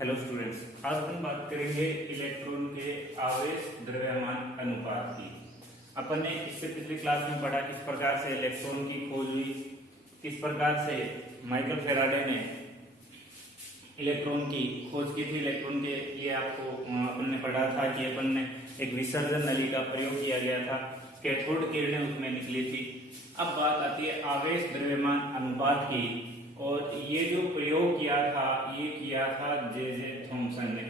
Hello students, आज हम बात करेंगे इलेक्ट्रॉन के आवेश द्रव्यमान अनुपात की। अपन ने इससे पिछली क्लास में पढ़ा किस प्रकार से इलेक्ट्रॉन की खोज हुई, किस प्रकार से माइकल फैराडे ने इलेक्ट्रॉन की खोज की थी। इलेक्ट्रॉन के लिए आपको अपन ने पढ़ा था कि अपन ने एक विसर्जन नली का प्रयोग किया गया था, कैथोड किरणें उसमें निकली थी। अब बात आती है आवेश द्रव्यमान अनुपात की, और ये जो प्रयोग किया था ये किया था जे थॉमसन ने।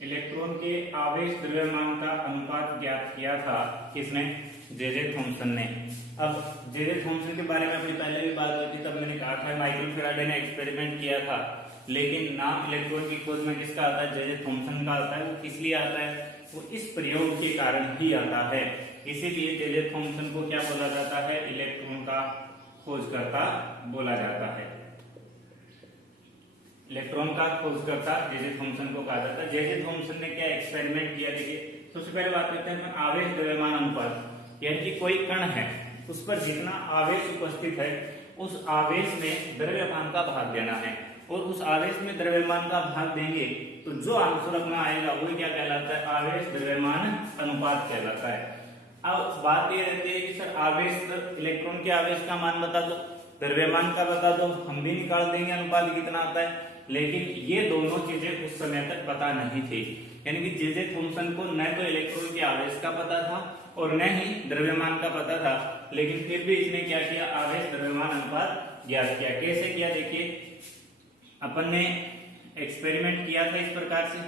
इलेक्ट्रॉन के आवेश द्रव्यमान का अनुपात ज्ञात किया था किसने? जे थॉमसन ने। अब जे थॉमसन के बारे में अपनी पहले भी बात हुई थी, तब मैंने कहा था माइकल फैराडे ने एक्सपेरिमेंट किया था, लेकिन नाम इलेक्ट्रॉन की खोज में किसका आता है? जे थॉमसन का आता है। वो किस लिए आता है? वो इस प्रयोग के कारण ही आता है। इसीलिए जे थॉमसन को क्या बोला जाता है? इलेक्ट्रॉन का खोजकर्ता बोला जाता है। इलेक्ट्रॉन का खोजकर्ता जे थॉमसन को कहा जाता है। जे थॉमसन ने क्या एक्सपेरिमेंट किया? देखिए, सबसे पहले बात करते हैं आवेश द्रव्यमान अनुपात, यानी कि कोई कण है उस पर जितना आवेश उपस्थित है उस आवेश में द्रव्यमान का भाग देना है, और उस आवेश में द्रव्यमान का भाग देंगे तो जो आंसर अपना आएगा वही क्या कहलाता है? आवेश द्रव्यमान अनुपात कहलाता है। अब बात ये रहती है कि सर आवेश, इलेक्ट्रॉन के आवेश का मान बता दो, द्रव्यमान का बता दो, हम भी निकाल देंगे अनुपात कितना आता है। लेकिन ये दोनों चीजें उस समय तक पता नहीं थी, यानी कि जे थॉमसन को न तो इलेक्ट्रॉन के आवेश का पता था और न ही द्रव्यमान का पता था, लेकिन फिर भी इसने क्या किया? आवेश द्रव्यमान अनुपात ज्ञात किया। कैसे किया? देखिए, अपन ने एक्सपेरिमेंट किया था इस प्रकार से।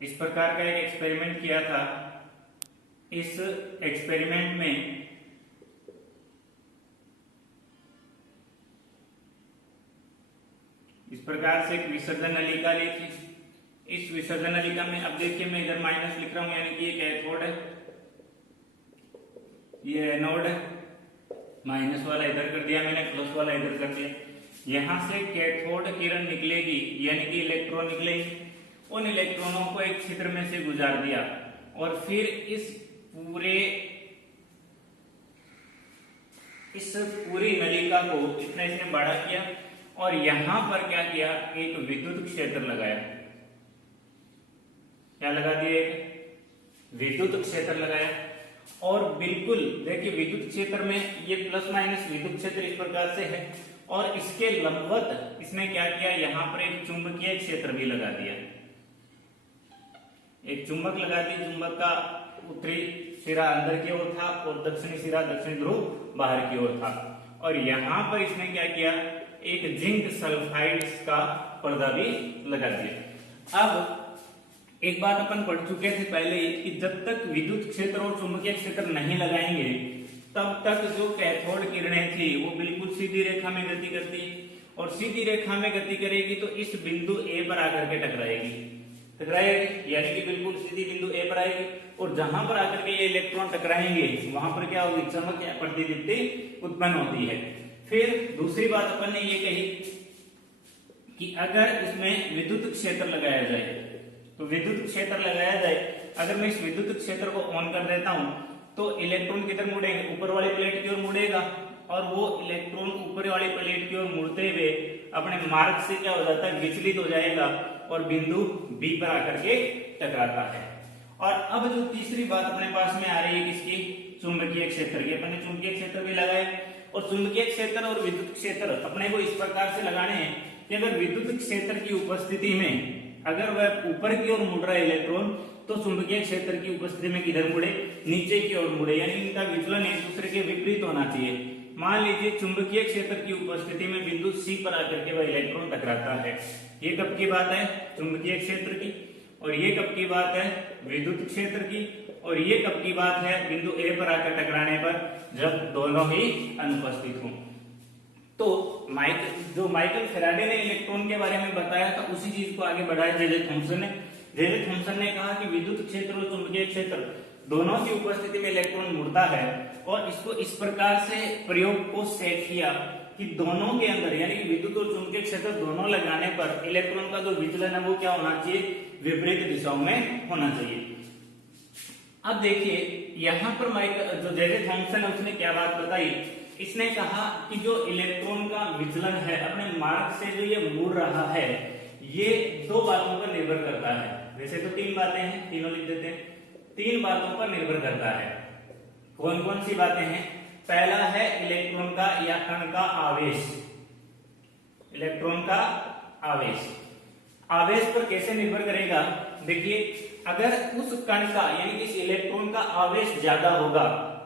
इस प्रकार का एक एक्सपेरिमेंट किया था। इस एक्सपेरिमेंट में इस प्रकार से एक विसर्जन नलिका ली थी। इस विसर्जन नलिका में अब देखिए, मैं इधर माइनस लिख रहा हूं, यानी कि ये कैथोड है, ये एनोड है, माइनस वाला इधर कर दिया मैंने, प्लस वाला इधर कर दिया। यहां से कैथोड किरण निकलेगी, यानी कि इलेक्ट्रॉन निकलेगी। उन इलेक्ट्रॉनों को एक छिद्र में से गुजार दिया, और फिर इस पूरी नलिका को इसने बड़ा किया, और यहां पर क्या किया? एक विद्युत क्षेत्र लगाया। क्या लगा दिया? विद्युत क्षेत्र लगाया। और बिल्कुल देखिए, विद्युत क्षेत्र में ये प्लस माइनस विद्युत क्षेत्र इस प्रकार से है, और इसके लंबवत इसने क्या किया? यहां पर एक चुंबकीय क्षेत्र भी लगा दिया। एक चुंबक लगा दी। चुंबक का उत्तरी सिरा अंदर की ओर था और दक्षिणी सिरा, दक्षिण ध्रुव बाहर की ओर था। और यहां पर इसने क्या किया? एक जिंक सल्फाइड का पर्दा भी लगा दिया। अब एक बात अपन पढ़ चुके थे पहले ही कि जब तक विद्युत क्षेत्र और चुंबकीय क्षेत्र नहीं लगाएंगे तब तक जो कैथोड किरणें थी वो बिल्कुल सीधी रेखा में गति करती, और सीधी रेखा में गति करेगी तो इस बिंदु ए पर आकर के टकराएगी, यानी कि बिल्कुल सीधी बिंदु ए पर आएगी। और जहां पर आकर के ये इलेक्ट्रॉन टकराएंगे वहां पर क्या होगी? चमक या प्रतिदीप्ति उत्पन्न होती है। फिर दूसरी बात अपन ने ये कही कि अगर इसमें विद्युत क्षेत्र लगाया जाए, तो विद्युत क्षेत्र लगाया जाए, अगर मैं इस विद्युत क्षेत्र को ऑन कर देता हूं तो इलेक्ट्रॉन किधर मुड़ेंगे? ऊपर वाली प्लेट की ओर मुड़ेगा, और वो इलेक्ट्रॉन ऊपर वाली प्लेट की ओर मुड़ते हुए अपने मार्ग से क्या हो जाता है? विचलित हो जाएगा और बिंदु बी पर आकर के टकराता है। और अब जो तीसरी बात अपने पास में आ रही है किसकी? चुंबकीय क्षेत्र की। अपने चुंबकीय क्षेत्र भी लगाए, और चुंबकीय क्षेत्र और विद्युत क्षेत्र अपने को इस प्रकार से लगाने हैं कि अगर विद्युत क्षेत्र की उपस्थिति में अगर वह ऊपर की ओर मुड़ रहा है इलेक्ट्रॉन, तो चुंबकीय क्षेत्र की उपस्थिति में किधर मुड़े? नीचे की ओर मुड़े, यानी इनका विचलन एक दूसरे के विपरीत होना चाहिए। मान लीजिए चुंबकीय क्षेत्र की उपस्थिति में बिंदु सी पर आकर के वह इलेक्ट्रॉन टकराता है। ये कब की बात है? चुंबकीय क्षेत्र की। और ये कब की बात है? विद्युत क्षेत्र की। और ये कब की बात है? बिंदु ए पर आकर टकराने पर, जब दोनों ही अनुपस्थित हों। तो जो माइकल फैराडे ने इलेक्ट्रॉन के बारे में बताया था उसी चीज को आगे बढ़ाया जे थॉमसन ने। जे थॉमसन ने कहा कि विद्युत क्षेत्र और चुंबकीय क्षेत्र दोनों की उपस्थिति में इलेक्ट्रॉन मुड़ता है, और इसको इस प्रकार से प्रयोग को सेट किया कि दोनों के अंदर, यानी कि विद्युत और चुंबकीय क्षेत्र दोनों लगाने पर इलेक्ट्रॉन का जो विचलन है वो क्या होना चाहिए? विपरीत दिशाओं में होना चाहिए। अब देखिए, यहाँ पर जो जे थॉम्सन है उसने क्या बात बताई, इसने कहा कि जो इलेक्ट्रॉन का विचलन है अपने मार्ग से जो ये मुड़ रहा है, ये दो बातों पर निर्भर करता है। वैसे तो तीन बातें हैं, तीनों लिख देते हैं। तीन बातों पर निर्भर करता है। कौन कौन सी बातें हैं? पहला है इलेक्ट्रॉन का या कण का आवेश। इलेक्ट्रॉन का आवेश, आवेश पर कैसे निर्भर करेगा? देखिए, अगर उस कण का यानी कि इस इलेक्ट्रॉन का आवेश ज्यादा होगा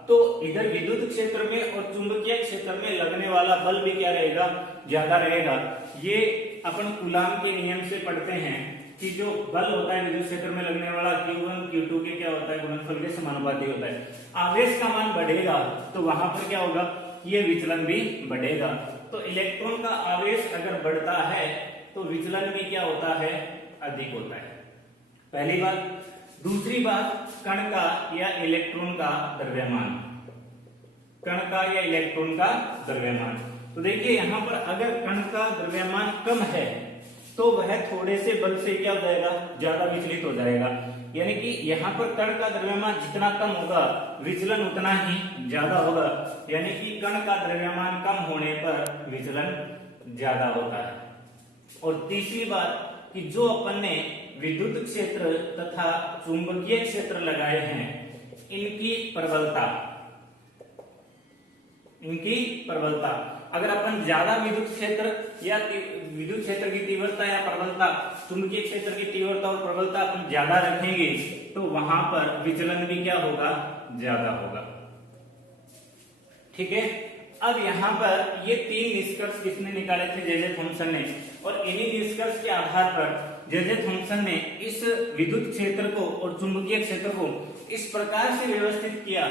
तो इधर विद्युत क्षेत्र में और चुंबकीय क्षेत्र में लगने वाला बल भी क्या रहेगा? ज्यादा रहेगा। ये अपन कूलाम के नियम से पढ़ते हैं कि जो बल होता है विद्युत क्षेत्र में लगने वाला Q1 Q2 के क्या होता है? गुणनफल के समानुपाती होता है। आवेश का मान बढ़ेगा तो वहां पर क्या होगा? ये विचलन भी बढ़ेगा। तो इलेक्ट्रॉन का आवेश अगर बढ़ता है तो विचलन भी क्या होता है? अधिक होता है। पहली बात। दूसरी बात, कण का या इलेक्ट्रॉन का द्रव्यमान। कण का या इलेक्ट्रॉन का द्रव्यमान, तो देखिए यहां पर अगर कण का द्रव्यमान कम है तो वह थोड़े से बल से क्या हो जाएगा? ज्यादा विचलित हो जाएगा। यानी कि यहाँ पर कण का द्रव्यमान जितना कम होगा विचलन उतना ही ज्यादा होगा। यानी कि कण का द्रव्यमान कम होने पर विचलन ज्यादा होता है। और तीसरी बात कि जो अपन ने विद्युत क्षेत्र तथा चुंबकीय क्षेत्र लगाए हैं, इनकी प्रबलता अगर अपन ज्यादा विद्युत क्षेत्र या विद्युत क्षेत्र की तीव्रता या प्रबलता, चुंबकीय क्षेत्र की तीव्रता और प्रबलता अपन ज्यादा रखेंगे तो वहां पर विचलन भी क्या होगा? ज्यादा होगा। ठीक है। अब यहाँ पर ये तीन निष्कर्ष किसने निकाले थे? जे थॉम्सन ने। और इन्हीं निष्कर्ष के आधार पर जे थॉम्सन ने इस विद्युत क्षेत्र को और चुंबकीय क्षेत्र को इस प्रकार से व्यवस्थित किया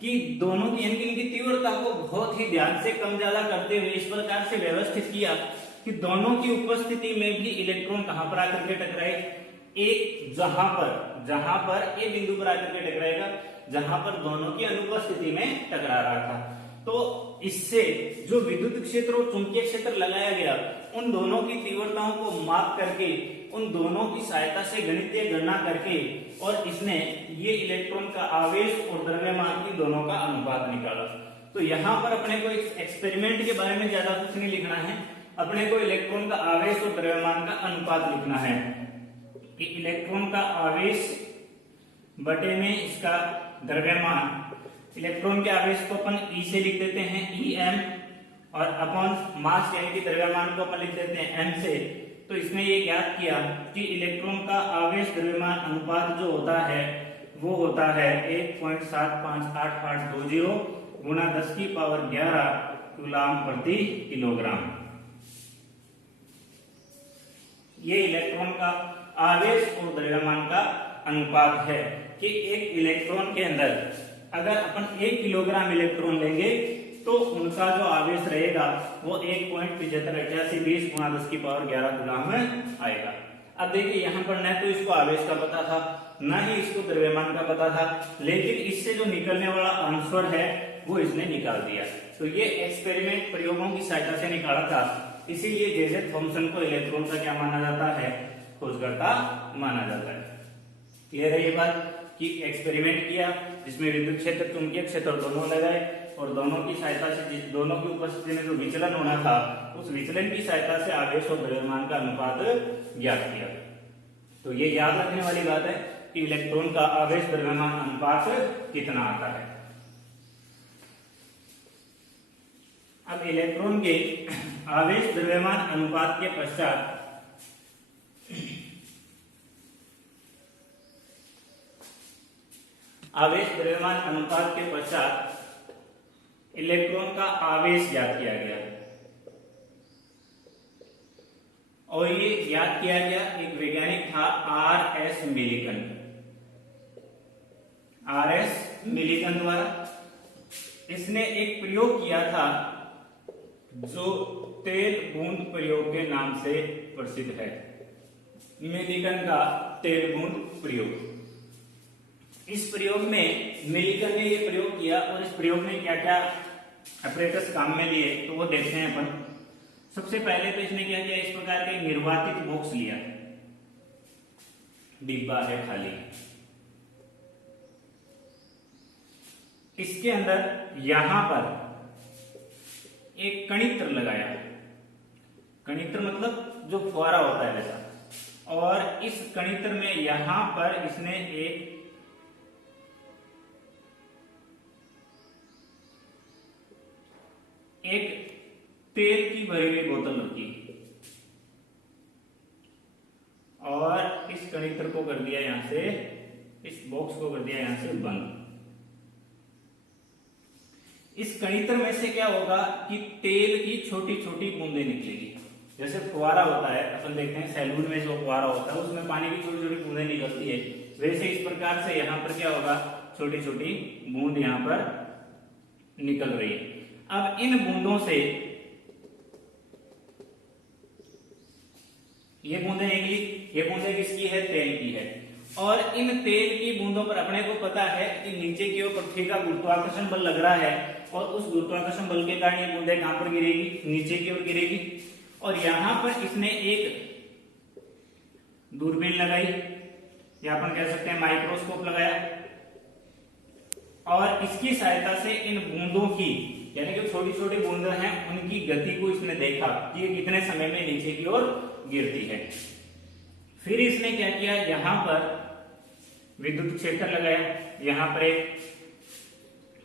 कि दोनों की इनकी तीव्रता को बहुत ही ध्यान से कम ज्यादा करते हुए इस प्रकार से व्यवस्थित किया कि दोनों की उपस्थिति में भी इलेक्ट्रॉन कहां पर आकर के टकराए? एक जहां पर ए बिंदु पर आकर के टकराएगा जहां पर दोनों की अनुपस्थिति में टकरा रहा था। तो इससे जो विद्युत क्षेत्र और चुंबकीय क्षेत्र लगाया गया, उन दोनों की तीव्रताओं को माप करके, उन दोनों की सहायता से गणितीय गणना करके और इसने ये इलेक्ट्रॉन का आवेश और द्रव्यमान इन दोनों का अनुपात निकाला। तो यहाँ पर अपने को इस एक्सपेरिमेंट के बारे में ज्यादा कुछ नहीं लिखना है, अपने को इलेक्ट्रॉन का आवेश और द्रव्यमान का अनुपात लिखना है कि इलेक्ट्रॉन का आवेश बटे में इसका द्रव्यमान। इलेक्ट्रॉन के आवेश को अपन ई से लिख देते हैं Em, और अपॉन मास यानी कि द्रव्यमान को अपन लिख देते हैं m से। तो इसने ये ज्ञात किया कि इलेक्ट्रॉन का आवेश द्रव्यमान अनुपात जो होता है वो होता है 1.75820 गुणा 10⁻11 कूलाम प्रति किलोग्राम। ये इलेक्ट्रॉन का आवेश और द्रव्यमान का अनुपात है कि एक इलेक्ट्रॉन के अंदर अगर अपन 1 किलोग्राम इलेक्ट्रॉन लेंगे तो उनका जो आवेश रहेगा वो 1.758820 गुणा 10⁻11 कूलाम में आएगा। अब देखिए यहाँ पर न तो इसको आवेश का पता था, न ही इसको द्रव्यमान का पता था, लेकिन इससे जो निकलने वाला आंसर है वो इसने निकाल दिया। तो ये एक्सपेरिमेंट प्रयोगों की सहायता से निकाला था, इसीलिए जे थॉम्सन को इलेक्ट्रॉन का क्या माना जाता है? खोजकर्ता माना जाता है। क्लियर है ये बात कि एक्सपेरिमेंट किया जिसमें विद्युत क्षेत्र चुंबकीय क्षेत्र दोनों लगाए और दोनों की सहायता से दोनों की उपस्थिति में जो विचलन होना था उस विचलन की सहायता से आवेश और द्रव्यमान का अनुपात ज्ञात किया। तो ये याद रखने वाली बात है कि इलेक्ट्रॉन का आवेश द्रव्यमान अनुपात कितना आता है। अब इलेक्ट्रॉन के आवेश द्रव्यमान अनुपात के पश्चात आवेश द्रव्यमान अनुपात के पश्चात इलेक्ट्रॉन का आवेश ज्ञात किया गया और ये ज्ञात किया गया एक वैज्ञानिक था R.S. मिलिकन। R.S. मिलिकन द्वारा इसने एक प्रयोग किया था जो तेल बूंद प्रयोग के नाम से प्रसिद्ध है। मिलिकन का तेल बूंद प्रयोग। इस प्रयोग में मिलिकन ने ये प्रयोग किया और इस प्रयोग में क्या क्या अपरेटस काम में लिए तो वो देखते हैं अपन। सबसे पहले तो इसने क्या किया, इस प्रकार का निर्वातित बॉक्स लिया, डिब्बा है खाली। इसके अंदर यहां पर एक कणित्र लगाया, कणित्र मतलब जो फुहारा होता है वैसा, और इस कणित्र में यहां पर इसने एक तेल की भरी हुई बोतल रखी और इस कणित्र को कर दिया यहां से, इस बॉक्स को कर दिया यहां से बंद। इस कणित्र में से क्या होगा कि तेल की छोटी छोटी बूंदें निकलेगी। जैसे फुहारा होता है, अपन देखते हैं सैलून में जो फुहारा होता है उसमें पानी की छोटी छोटी बूंदें निकलती है, वैसे इस प्रकार से यहाँ पर क्या होगा, छोटी छोटी बूंद यहाँ पर निकल रही है। अब इन बूंदों से, ये बूंदें निकली, ये बूंदें किसकी है, तेल की है, और इन तेल की बूंदों पर अपने को पता है कि नीचे की ओर पृथ्वी का गुरुत्वाकर्षण बल लग रहा है, और उस गुरुत्वाकर्षण बल के कारण ये बूंदें कहां पर गिरेगी, नीचे की ओर गिरेगी। और यहां पर इसने एक दूरबीन लगाई, या अपन कह सकते हैं माइक्रोस्कोप लगाया, और इसकी सहायता से इन बूंदों की, यानी कि छोटी छोटी बूंदें हैं उनकी गति को इसने देखा कि ये कितने समय में नीचे की ओर गिरती है। फिर इसने क्या किया, यहां पर विद्युत क्षेत्र लगाया, यहां पर एक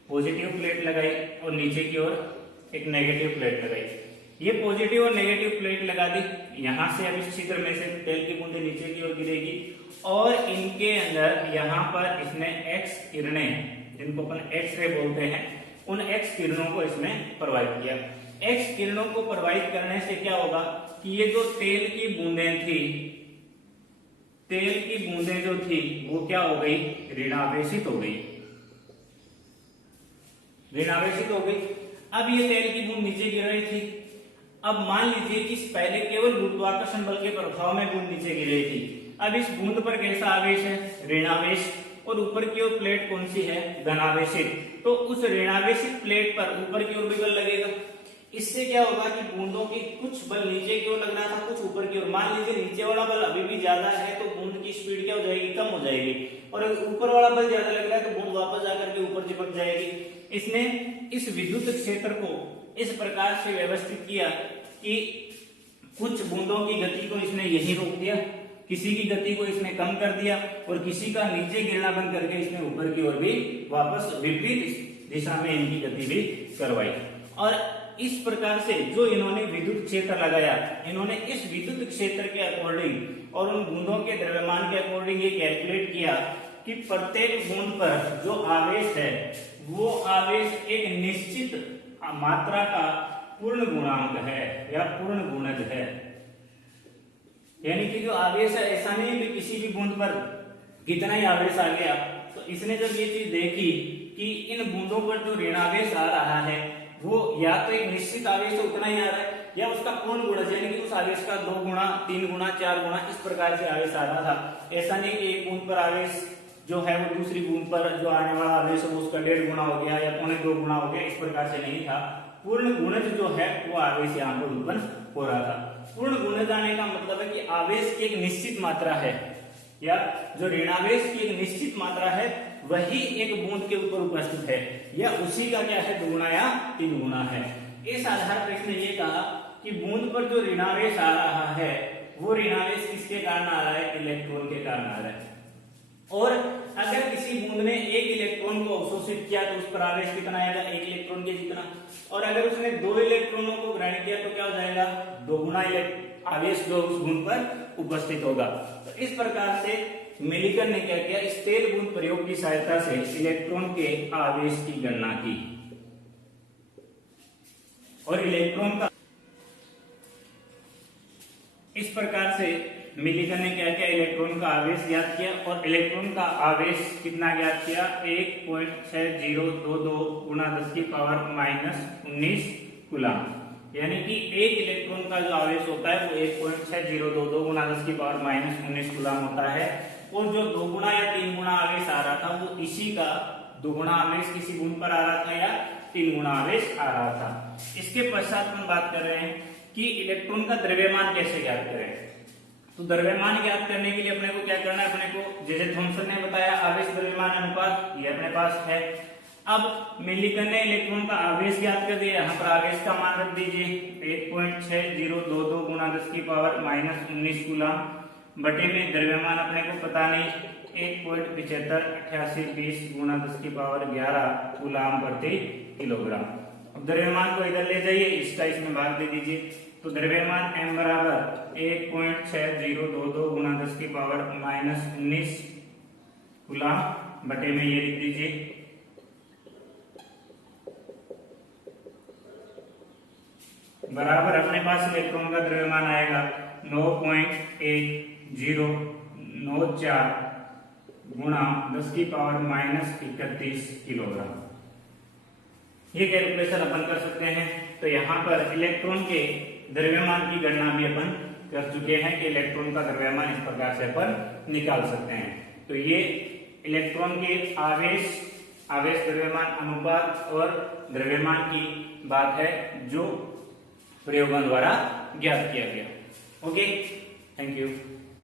पॉजिटिव प्लेट लगाई और नीचे की ओर एक नेगेटिव प्लेट लगाई। ये पॉजिटिव और नेगेटिव प्लेट लगा दी, यहां से अब इस चित्र में से तेल की बूंदें नीचे की ओर गिरेगी, और इनके अंदर यहां पर इसने एक्स किरणें, जिनको अपन एक्स रे बोलते हैं, उन एक्स किरणों को इसमें प्रवाहित किया। एक्स किरणों को प्रवाहित करने से क्या होगा कि ये जो तेल की बूंदें थी, तेल की बूंदें जो थी वो क्या हो गई, ऋणावेशित हो गई, ऋणावेशित हो गई। अब ये तेल की बूंद नीचे गिर रही थी। अब मान लीजिए कि पहले केवल गुरुत्वाकर्षण बल के प्रभाव में बूंद नीचे गिर रही थी, अब इस बूंद पर कैसा आवेश है, ऋणावेश, और ऊपर की ओर प्लेट कौन सी है, धनावेशित। तो उस ऋणावेशित प्लेट पर ऊपर की ओर भी बल लगेगा। इससे क्या होगा कि बूंदों की कुछ बल नीचे की ओर लगना था, कुछ ऊपर की ओर। मान लीजिए नीचे वाला बल अभी भी ज्यादा है तो बूंद की स्पीड क्या हो जाएगी, कम हो जाएगी, और ऊपर वाला बल ज्यादा लग रहा है तो बूंद वापस जाकर के ऊपर चिपक जाएगी। इसने इस विद्युत क्षेत्र को इस प्रकार से व्यवस्थित किया कि कुछ बूंदों की गति को इसने यहीं रोक दिया, किसी की गति को इसने कम कर दिया, और किसी का नीचे गिरना बंद करके इसने ऊपर की ओर भी वापस विपरीत दिशा में इनकी गति भी करवाई। और इस प्रकार से जो इन्होंने विद्युत क्षेत्र लगाया, इन्होंने इस विद्युत क्षेत्र के अकॉर्डिंग और उन बूंदों के द्रव्यमान के अकॉर्डिंग ये कैलकुलेट किया कि प्रत्येक बूंद पर जो आवेश है वो आवेश एक निश्चित मात्रा का पूर्ण गुणांक है या पूर्ण गुणज है। यानी कि जो आवेश है ऐसा नहीं कि किसी भी बूंद पर कितना ही आवेश आ गया। तो इसने जब ये चीज देखी कि इन बूंदों पर जो ऋणावेश आ रहा है वो या तो एक निश्चित आवेश है उतना ही आ रहा है, या उसका पूर्ण गुणज, यानी कि उस आवेश का 2 गुना 3 गुना 4 गुना इस प्रकार से आवेश आ रहा था। ऐसा नहीं कि एक बूंद पर आवेश जो है वो दूसरी बूंद पर जो आने वाला आवेश है उसका 1.5 गुना हो गया या 2.25 गुना हो गया, इस प्रकार से नहीं था। पूर्ण गुणज जो है वो आवेश यहाँ पर उत्पन्न हो रहा था। पूर्ण गुणज आने का मतलब है कि आवेश की एक निश्चित मात्रा है, या जो ऋणावेश की एक निश्चित मात्रा है वही एक बूंद के ऊपर उपस्थित है, या उसी का क्या है 2 गुना या 3 गुना है। इस आधार पर इसने ये कहा कि बूंद पर जो ऋणावेश आ रहा है वो ऋणावेश किसके कारण आ रहा है, इलेक्ट्रॉन के कारण आ रहा है। और अगर किसी बूंद ने एक इलेक्ट्रॉन को अवशोषित किया तो उस पर आवेश कितना आएगा, 1 इलेक्ट्रॉन के जितना। और अगर उसने 2 इलेक्ट्रॉनों को ग्रहण किया तो क्या हो जाएगा, 2 गुना आवेश जो उस बूंद पर उपस्थित होगा। तो इस प्रकार से मिलिकन ने क्या किया, इस तेल बूंद प्रयोग की सहायता से इलेक्ट्रॉन के आवेश की गणना की, और इलेक्ट्रॉन का इस प्रकार से मिलिकन ने क्या किया, इलेक्ट्रॉन का आवेश ज्ञात किया, और इलेक्ट्रॉन का आवेश कितना ज्ञात किया, 1.6022 गुना 10⁻⁻19 कूलम। यानी कि एक इलेक्ट्रॉन का जो आवेश होता है वो 1.6022 गुना 10⁻⁻19 कूलम होता है, और जो 2 गुना या 3 गुना आवेश आ रहा था वो इसी का 2 गुना आवेश किसी बूंद पर आ रहा था या 3 गुना आवेश आ रहा था। इसके पश्चात हम बात कर रहे हैं कि इलेक्ट्रॉन का द्रव्यमान कैसे ज्ञात करें। तो द्रव्यमान ज्ञात करने के लिए अपने को क्या करना है, अपने को जैसे थॉमसन ने बताया आवेश द्रव्यमान अनुपात, ये अपने पास है। अब मिलीकन ने इलेक्ट्रॉन का आवेश ज्ञात कर दिया, यहाँ पर आवेश का मान रख दीजिए 1.6022 गुणा 10 की पावर -19 कूलम बटे में द्रव्यमान अपने को पता नहीं 1.758820 गुणा 10 की पावर 11 कूलम प्रति किलोग्राम। अब द्रव्यमान को इधर ले जाइए, इसका इसमें भाग दे दीजिए, तो द्रव्यमान m बराबर 1.6022 गुणा 10 की पावर -19 कूलम बटे में ये लिख दीजिए बराबर अपने पास इलेक्ट्रॉन का द्रव्यमान आएगा 9.1094 गुणा 10 की पावर -31 किलोग्राम। ये कैलकुलेशन अपन कर सकते हैं। तो यहाँ पर इलेक्ट्रॉन के द्रव्यमान की गणना भी अपन कर चुके हैं कि इलेक्ट्रॉन का द्रव्यमान इस प्रकार से अपन निकाल सकते हैं। तो ये इलेक्ट्रॉन के आवेश द्रव्यमान अनुपात और द्रव्यमान की बात है जो प्रयोगों द्वारा ज्ञात किया गया। Okay, thank you.